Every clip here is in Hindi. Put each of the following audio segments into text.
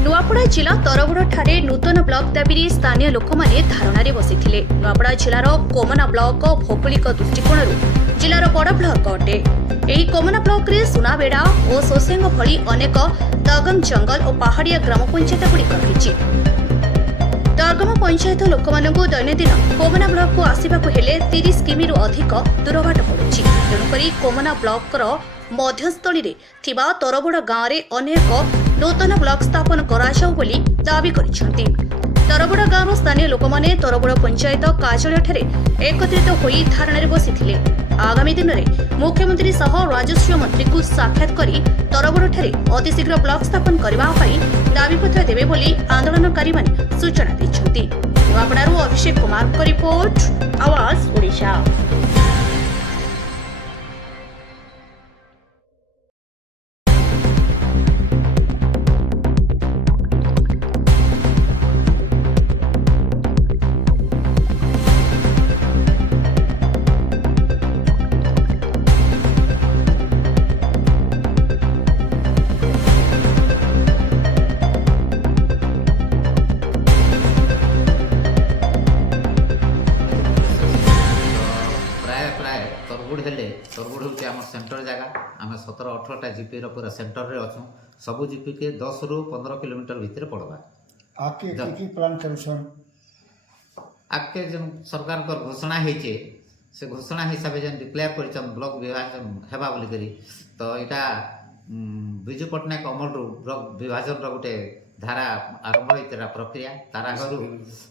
नुआपड़ा जिला तरबड़ ठारे नूतन ब्लॉक दाबी स्थानीय लोक मैंने धारणा बसिथिले। नुआपड़ा जिलार कोमना ब्लॉक भौगोलिक दृष्टिकोण जिलार बड़ ब्लॉक अटे। ଏହି କୋମନା ବ୍ଲକରେ ସୁନାବେଡ଼ା ଓ ସୋସେଙ୍ଗ ଭଳି ଅନେକ ଦଗମ ଜଙ୍ଗଲ ଓ ପାହାଡ଼ିଆ ଗ୍ରାମ ପଞ୍ଚାୟତ ଗୁଡ଼ିକ ରହିଛି। ଦର୍ଗମ ପଞ୍ଚାୟତ ଲୋକମାନଙ୍କୁ ଦୈନନ୍ଦିନ କୋମନା ବ୍ଲକକୁ ଆସିବାକୁ ହେଲେ 30 କିମିରୁ ଅଧିକ ଦୂର ବାଟ ପଡ଼ୁଛି। ତେଣୁକରି କୋମନା ବ୍ଲକର ମଧ୍ୟସ୍ଥଳୀରେ ଥିବା ତରବଡ଼ ଗାଁରେ ଅନେକ ନୂତନ ବ୍ଲକ ସ୍ଥାପନ କରାଯାଉ ବୋଲି ଦାବି କରିଛନ୍ତି। तरबड़ गाँव स्थानीय लोक मैंने तरबड़ पंचायत कार्यालय एकत्रित होई धारणारे बसिथिले। आगामी दिन में मुख्यमंत्री सह राजस्व मंत्री को साक्षात करी तरबड़ ठारे अतिशीघ्र ब्लॉक स्थापन करने दाबीपत्र देवे बोली आंदोलनकारी माने सूचना दैछन्ति। नुआपड़ारू अभिषेक कुमार को रिपोर्ट, आवाज ओडिशा। तरबुड़ हेले तरबुड़ हूँ आम सेंटर जगह आम 17-18टा जीपी पूरा सेंटर रे अच्छू सबू जीपी के 10 ରୁ 15 किलोमीटर भितर पड़वा। आके प्लान करूछन आके जो सरकार कर घोषणा होइछे से घोषणा हिसाब से डिक्लेयर कर ब्लॉक विभाजन हेबा बोली करी तो यहाँ विजु पट्टनायक अमल ब्लॉक विभाजन गोटे धारा आरंभ होता प्रक्रिया तार आगु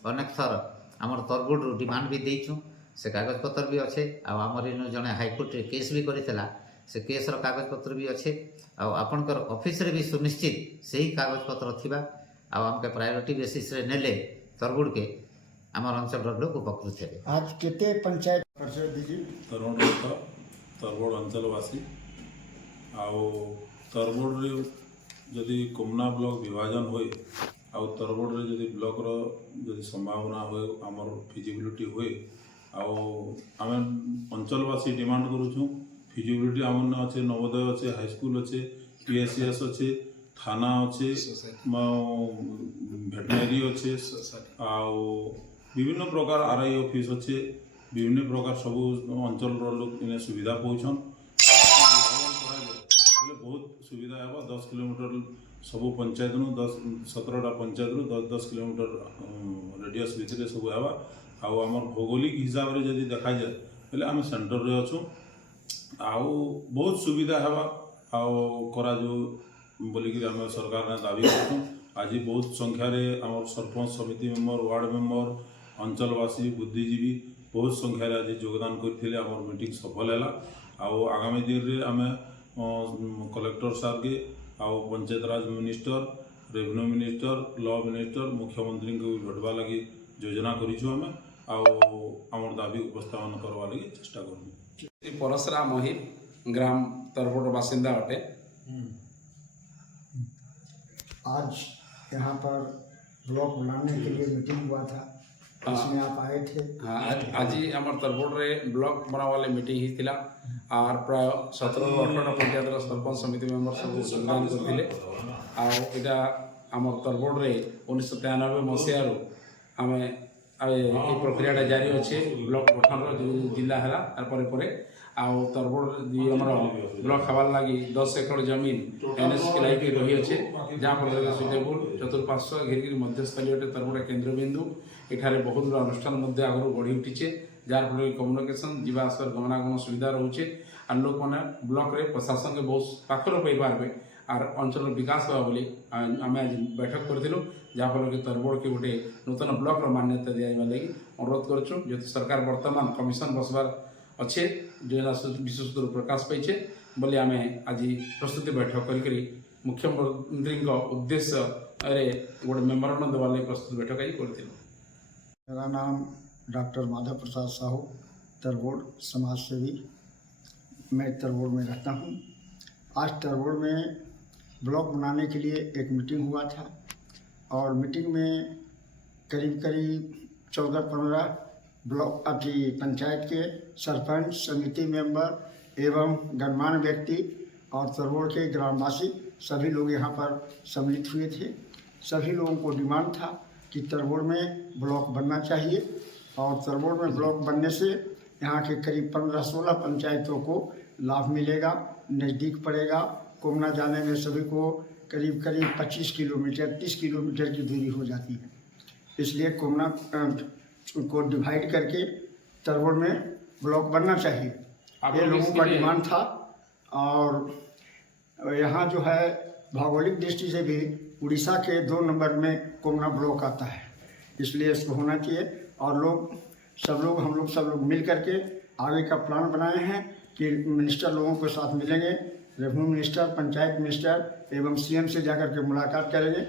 अनेक थर आम तरबुड़ डिमांड भी देचु से कागज पत्र भी अच्छे आमर इन जड़े हाईकोर्ट केस भी करता से केस कागज पत्र भी अच्छे आपणकर ऑफिस रे भी सुनिश्चित से ही कागज पत्र थिबा आमके प्रायोरिटी बेसिस रे नेले तरबुड़ के आमर अंचल लोग उपकृत हे। आज केते पंचायत परिषद दीदी तरबुड़ अंचलवासी आउ तरबुड़ रे जदि कोमना ब्लॉक विभाजन होए आउ तरबुड़ रे जदि ब्लॉक रो जदि संभावना होए आमर फिजिबिलिटी होए आउ आम अंचलवासी डिमांड करूँ फिजिबिलिटी आम अच्छे नवोदय अच्छे हाईस्कूल अच्छे पीएससीएस अच्छे थाना अच्छे भेटनरी अच्छे आउ विभिन्न प्रकार आरआई ऑफिस अच्छे विभिन्न प्रकार सबू अंचल लोग इन सुविधा पहुँचन बहुत सुविधा है। 10 किलोमीटर सबू पंचायत 17टा पंचायत 10-10 किलोमीटर रेडियस भितर सब है आउ आम भौगोलिक हिसाब से जब देखा जाए बोले आम सेंटर रे अच्छु आउ बहुत सुविधा है करा जो बोलिक आम सरकार ने दाबी करूँ। आज बहुत संख्यार आम सरपंच समिति मेंबर वार्ड मेंबर अंचलवासी बुद्धिजीवी बहुत संख्यार आज योगदान करते आम मीटिंग सफल है। आगामी दिन में आम कलेक्टर सार के आउ panchayat Raj minister revenue minister law minister मुख्यमंत्री को भेटवा लगी योजना करूँ आम आमर दाबी उपस्थापन करवा लगी चेष्टा करूँ। परसरा महिर ग्राम तरबुड़ बासिंदा अटे। आज यहाँ पर ब्लॉक बनाने के लिए मीटिंग हुआ था, इसमें आप आए थे। हाँ, आज आम तरबुड़ रे ब्लॉक बना वाले मीटिंग ही थिला और प्राय 17-18टा पंचायत सरपंच समिति मेंबर सब योगदान करते आम तरबुड़ रे 1993 मसीह आम प्रक्रिया जारी अच्छे ब्लॉक गठन जिला है आउ तरबुड़ ब्लॉक हवार लगी 10 एकड़ जमीन एनएच के लाइक रही अच्छे जहाँ फल सुटेबुल चतुर्पार्श्व घिरिक मध्यस्थलीय तरबुड़ केन्द्र बिंदु एठारे बहुत गुड़ा अनुष्ठान आगु बढ़ी उठीचे जार फल कम्युनिकेशन जीवा आसर गमनागमन सुविधा रोचे और लोक मैंने ब्लॉक रे प्रशासन के बहुत पाखर पाइपारे आर अंचल विकास हुआ बोली आम आज बैठक करूँ जहाँफल कि तरबुड़ के गोटे नूतन ब्लॉक मान्यता दिया लगी अनुरोध करूँ जो सरकार वर्तमान कमिशन बसबार अच्छे जो विशेष प्रकाश पाइचे बोली आम आज प्रस्तुति बैठक कर मुख्यमंत्री उद्देश्य गोटे मेमोरांडम देवा लगी प्रस्तुति बैठक आज कर। मेरा नाम डॉक्टर माधव प्रसाद साहू तरबुड़ समाज सेवी, मैं तरबुड़ में रहता हूँ। आज तरबुड़ में ब्लॉक बनाने के लिए एक मीटिंग हुआ था और मीटिंग में करीब 14-15 ब्लॉक अभी पंचायत के सरपंच समिति मेंबर एवं गणमान्य व्यक्ति और तरबुड़ के ग्रामवासी सभी लोग यहाँ पर सम्मिलित हुए थे। सभी लोगों को डिमांड था कि तरबोड़ में ब्लॉक बनना चाहिए और तरबोड़ में ब्लॉक बनने से यहाँ के करीब 15-16 पंचायतों को लाभ मिलेगा, नज़दीक पड़ेगा। कोमना जाने में सभी को करीब 25 किलोमीटर 30 किलोमीटर की दूरी हो जाती है। इसलिए कोमना को डिवाइड करके तरबोड़ में ब्लॉक बनना चाहिए, ये लोगों का डिमांड था। और यहाँ जो है भौगोलिक दृष्टि से भी उड़ीसा के 2 नंबर में कोमना ब्लॉक आता है, इसलिए इसको होना चाहिए। और हम लोग सब लोग मिल करके आगे का प्लान बनाए हैं कि मिनिस्टर लोगों के साथ मिलेंगे, रेवेन्यू मिनिस्टर, पंचायत मिनिस्टर एवं सीएम से जाकर के मुलाकात करेंगे।